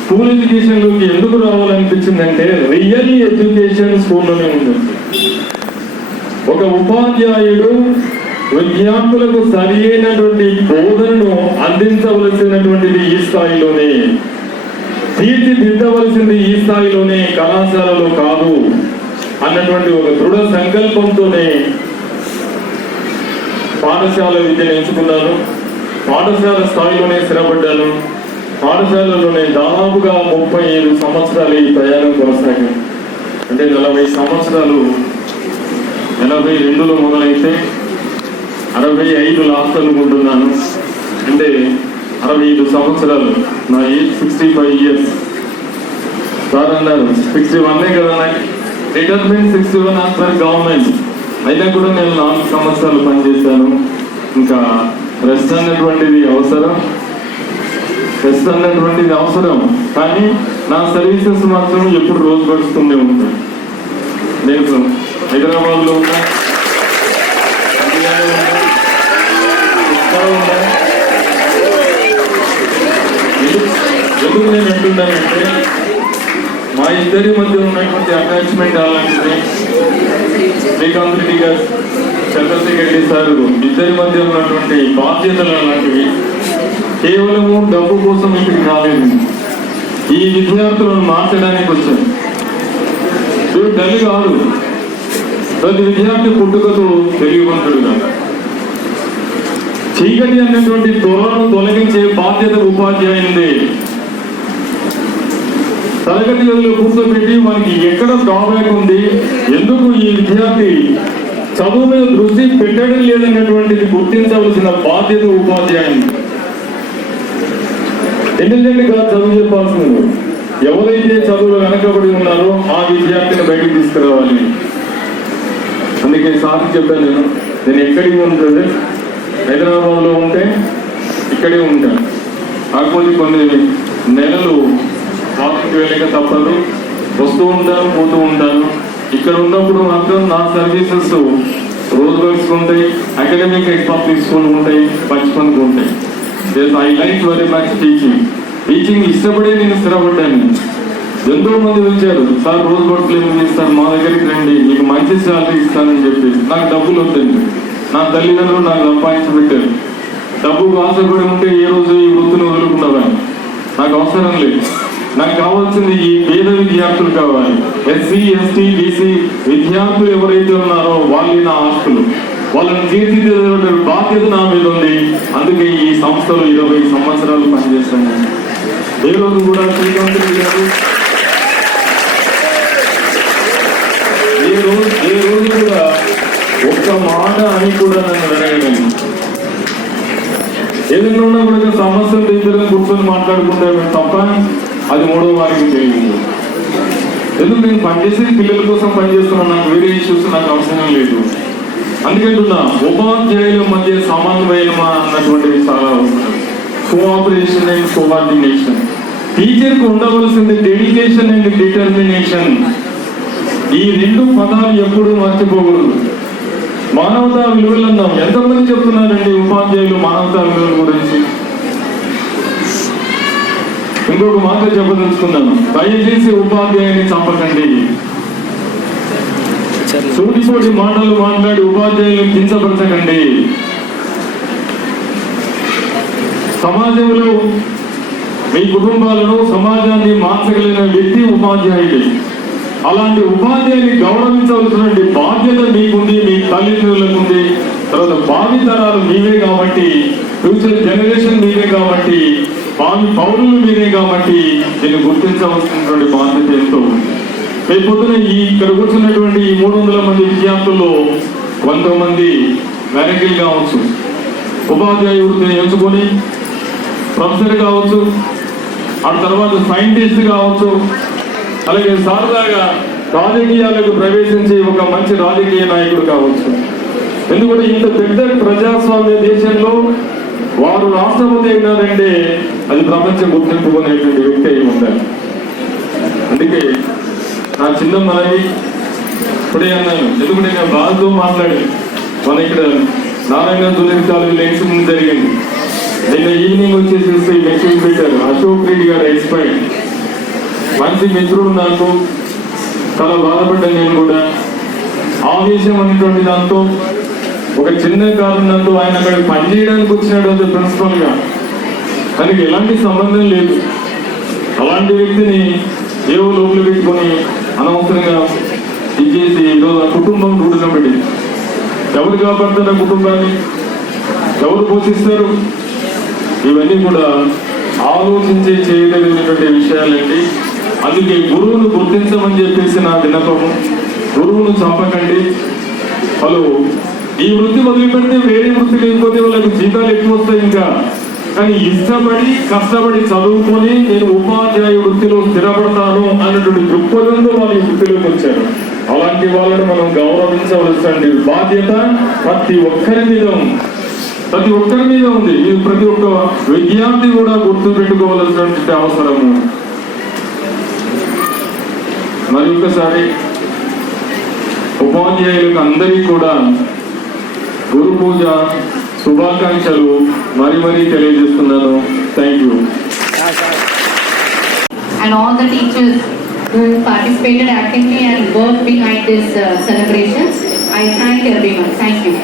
స్కూల్ ఎడ్యుకేషన్లోకి ఎందుకు రావాలనిపించిందంటే రియల్ ఎడ్యుకేషన్ స్కూల్లోనే ఉందండి. ఒక ఉపాధ్యాయుడు విద్యార్థులకు సరి అయినటువంటి బోధనను అందించవలసినటువంటిది ఈ స్థాయిలోనే, తీర్చిదిద్దవలసింది ఈ స్థాయిలోనే, కళాశాలలో కాదు అన్నటువంటి ఒక దృఢ సంకల్పంతోనే పాఠశాల విద్యను ఎంచుకున్నాను. పాఠశాల స్థాయిలోనే స్థిరపడ్డాను. పాఠశాలలోనే దాదాపుగా 35 సంవత్సరాలు ఈ ప్రయాణం కొనసాగింది. అంటే 40 సంవత్సరాలు 82లో మొదలైతే 65 లాస్ట్ అనుకుంటున్నాను. అంటే 65 సంవత్సరాలు. నా ఏజ్ 65 ఇయర్స్. సార్ అన్నారు 61 కదా, నాకు రిటైర్మెంట్ 61 as per గవర్నమెంట్. అయినా కూడా నేను 4 సంవత్సరాలు పనిచేశాను. ఇంకా రెస్ట్ అన్నటువంటిది అవసరం, కానీ నా సర్వీసెస్ మాత్రం ఎప్పుడు రోజు గడుస్తూనే ఉంటాను. నేను హైదరాబాద్లో ఉన్నా, ఎందుకు నేను అంటున్నానంటే మా ఇద్దరి మధ్య ఉన్నటువంటి అటాచ్మెంట్ అలాంటిది. శ్రీకాంత్ రెడ్డి గారు, చంద్రశేఖర్ రెడ్డి సార్ ఇద్దరి మధ్య ఉన్నటువంటి బాధ్యతలు అలాంటివి. కేవలము డబ్బు కోసం ఇక్కడికి రాలేదు. ఈ విద్యార్థులను మార్చడానికి వచ్చాను. డల్ కాదు, ప్రతి విద్యార్థి పుట్టుకతో తెలియవంతుడుగా చీకటి అన్నటువంటి త్వరను తొలగించే బాధ్యత ఉపాధ్యాయుంది. తరగతి గదిలో కూర్చోబెట్టి మనకి ఎక్కడ డ్రాబ్యాక్ ఉంది, ఎందుకు ఈ విద్యార్థి చదువు మీద దృష్టి పెట్టడం లేదన్నటువంటిది గుర్తించవలసిన బాధ్యత ఉపాధ్యాయుని. ఇంటెలిజెంట్ గా చదువు చెప్పాల్సింది. ఎవరైతే చదువులో వెనకబడి ఉన్నారో ఆ విద్యార్థిని బయటకు తీసుకురావాలి. అందుకే సార్ చెప్పాను, నేను ఎక్కడికి ఉంటుంది హైదరాబాద్లో ఉంటే ఇక్కడే ఉంటాను. కాకపోతే కొన్ని నెలలు ఆఫీస్కి వెళ్ళక తప్పదు, వస్తూ ఉంటాను పోతూ ఉంటాను. ఇక్కడ ఉన్నప్పుడు మాత్రం నా సర్వీసెస్ రోజు వర్క్స్ ఉంటాయి, అకాడమిక్ పబ్లిక్ స్కూల్ ఉంటాయి, బచ్పన్కి ఉంటాయి. I like very much teaching ఇష్టపడే నేను స్థిరపడ్డాను. ఎంతో మంది వచ్చారు, సార్ రోజు వర్క్లు ఏమి ఇస్తారు, మా దగ్గరికి రండి, మీకు మంచి శాలరీ ఇస్తానని చెప్పి. నాకు డబ్బులు వద్దండి. నా తల్లిదండ్రులు నాకు సంపాదించబెట్టారు. డబ్బుకు ఆశపడి ఉంటే ఏ రోజు ఈ వృత్తిని వదులుకున్నవాడిని. నాకు అవసరం లేదు. నాకు కావాల్సింది ఈ పేద విద్యార్థులు కావాలి. ఎస్సీ ఎస్టీ బీసీ విద్యార్థులు ఎవరైతే ఉన్నారో వాళ్ళు నా ఆస్తులు. వాళ్ళని తీర్చిదిద్దే బాధ్యత నా మీద ఉంది. అందుకే ఈ సంస్థలో 20 సంవత్సరాలు పనిచేస్తాను. ఏ రోజు కూడా శ్రీకాంత్ రెడ్డి గారు ఏ రోజు కూడా ఒక్క మాట అని కూడా నన్ను అడగలేదు. ఏదైనా ఉన్నా కూడా సమస్యలు దగ్గర కూర్చొని మాట్లాడుకుంటే తప్ప అది 3వ వారికి తెలియదు. ఎందుకు నేను పనిచేసి పిల్లల కోసం పనిచేస్తున్నాను, నాకు వేరే ఇష్యూస్ నాకు అవసరం లేదు. అందుకంటున్నా ఉపాధ్యాయుల మధ్య సమన్వయం అన్నటువంటివి చాలా అవసరం. Cooperation and coordination. టీచర్కి ఉండవలసింది డెడికేషన్ అండ్ డిటర్మినేషన్. ఈ 2 పదాలు ఎప్పుడూ మర్చిపోకూడదు. మానవతా విలువలు అన్నాం. ఎంతమంది చెప్తున్నారండి ఉపాధ్యాయులు మానవతా విలువల గురించి? ఇంకొక మాట చెప్పదలుచుకున్నాను, దయచేసి ఉపాధ్యాయుని చంపకండి. సూటిపోటి మాటలు మాట్లాడి ఉపాధ్యాయులను మీ కుటుంబాలను సమాజాన్ని మార్చగలిగిన వ్యక్తి ఉపాధ్యాయుడే. అలాంటి ఉపాధ్యాయుని గౌరవించవలసినటువంటి బాధ్యత మీకుంది, మీ తల్లిదండ్రులకు ఉంది. తర్వాత భావితరాలు మీవే కాబట్టి, ఫ్యూచర్ జనరేషన్ మీరే కాబట్టి, భావి పౌరులు మీరే కాబట్టి దీన్ని గుర్తించవలసినటువంటి బాధ్యత ఎంతో ఉంది. రేపు పొద్దున ఇక్కడ కూర్చున్నటువంటి ఈ 300 మంది విద్యార్థుల్లో 100 మంది మెడికల్ కావచ్చు, ఉపాధ్యాయ వృత్తిని ఎంచుకొని ప్రొఫెసర్ కావచ్చు, ఆ తర్వాత సైంటిస్ట్ కావచ్చు, అలాగే సరదాగా రాజకీయాలకు ప్రవేశించి ఒక మంచి రాజకీయ నాయకుడు కావచ్చు. ఎందుకంటే ఇంత పెద్ద ప్రజాస్వామ్య దేశంలో వారు రాష్ట్రపతి అయినారంటే అది ప్రపంచ గుర్తింపుకునేటువంటి వ్యక్తి అయి ఉండాలి. అందుకే నా చిన్న మనవి ఇప్పుడే అన్నాను, ఎందుకంటే నేను బాధతో మాట్లాడి మన ఇక్కడ నారాయణ జూనియర్ కాలేజీలో ఇన్సిడెంట్ జరిగింది. నిన్న ఈవినింగ్ వచ్చేసి మెసేజ్ పెట్టారు, అశోక్ రెడ్డి గారు ఎక్స్పైర్డ్. మంచి మిత్రుడు, నాకు చాలా బాధపడ్డాను. నేను కూడా ఆవేశం అనేటువంటి దాంతో ఒక చిన్న కారణంతో ఆయన అక్కడ పనిచేయడానికి వచ్చినాడు అది ప్రిన్సిపల్ గా, దానికి ఎలాంటి సంబంధం లేదు. అలాంటి వ్యక్తిని ఏవో లోపల పెట్టుకొని అనవసరంగా ఇచ్చేసి ఈరోజు ఆ కుటుంబం రూఢిన పడింది. ఎవరు కాపాడుతారు ఆ కుటుంబాన్ని, ఎవరు పోషిస్తారు? ఇవన్నీ కూడా ఆలోచించే చేయగలిగినటువంటి విషయాలండి. అందుకే గురువును గుర్తించమని చెప్పేసి నా విన్నపము. గురువును చంపకండి. వాళ్ళు ఈ వృత్తి మొదలు పెడితే వేరే వృత్తి లేకపోతే వాళ్ళకి జీతాలు ఎక్కువ వస్తాయి ఇంకా. కానీ ఇష్టపడి కష్టపడి చదువుకొని నేను ఉపాధ్యాయ వృత్తిలో స్థిరపడతాను అన్నటువంటి దృక్పథంతో వాళ్ళు ఈ వృత్తిలోకి వచ్చారు. అలాంటి వాళ్ళని మనం గౌరవించవలసిన బాధ్యత ప్రతి ఒక్కరి మీద ఉంది. ప్రతి ఒక్కరి మీద ఉంది. ఇది ప్రతి ఒక్క విద్యార్థి కూడా గుర్తు పెట్టుకోవాల్సినటువంటి అవసరము. మరి ఒకసారి ఉపాధ్యాయులకు అందరికీ కూడా గురు పూజ శుభాకాంక్షలు మరీ తెలియజేస్తున్నాను. Thank you. And all the teachers who participated actively and worked behind this celebrations, I thank everyone. Thank you.